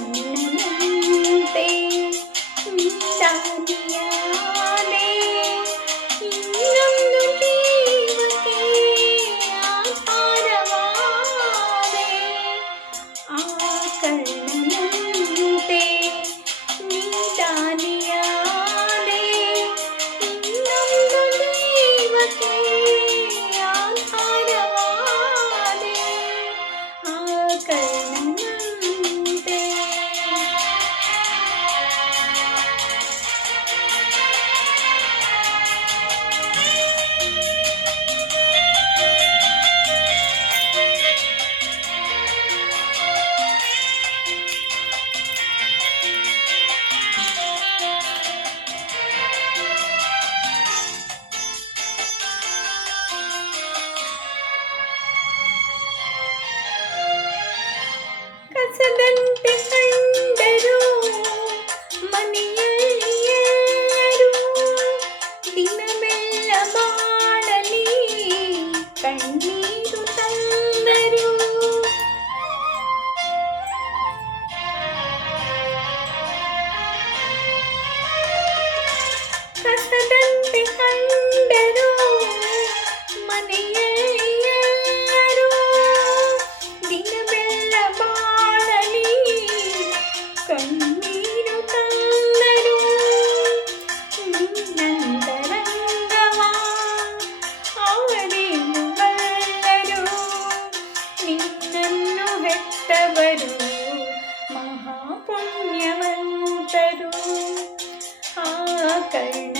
Bye. పుట్టవరు మహాపుణ్యవంతరు ఆ కర్ణ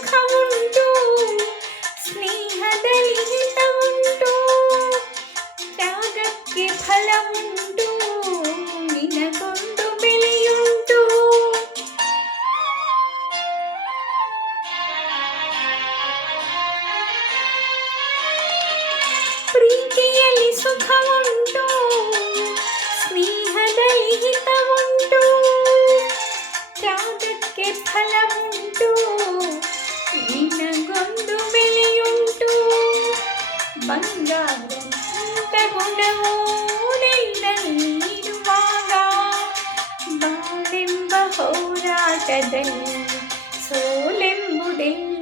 ಸುಖವುಂಟು ಸ್ನೇಹದಲಿಹಿತವುಂಟು ತ್ಯಾಗಕ್ಕೆ ಫಲವುಂಟು ನಿನಗೊಂದು ಬೆಲೆಯುಂಟು ಪ್ರೀತಿಯಲ್ಲಿ ಸುಖವುಂಟು ಸ್ನೇಹದಲಿಹಿತವುಂಟು ತ್ಯಾಗಕ್ಕೆ ಫಲ ಹೋರಾಟದಲ್ಲಿ ಸೋಲೆಂಬುದಿಲ್ಲ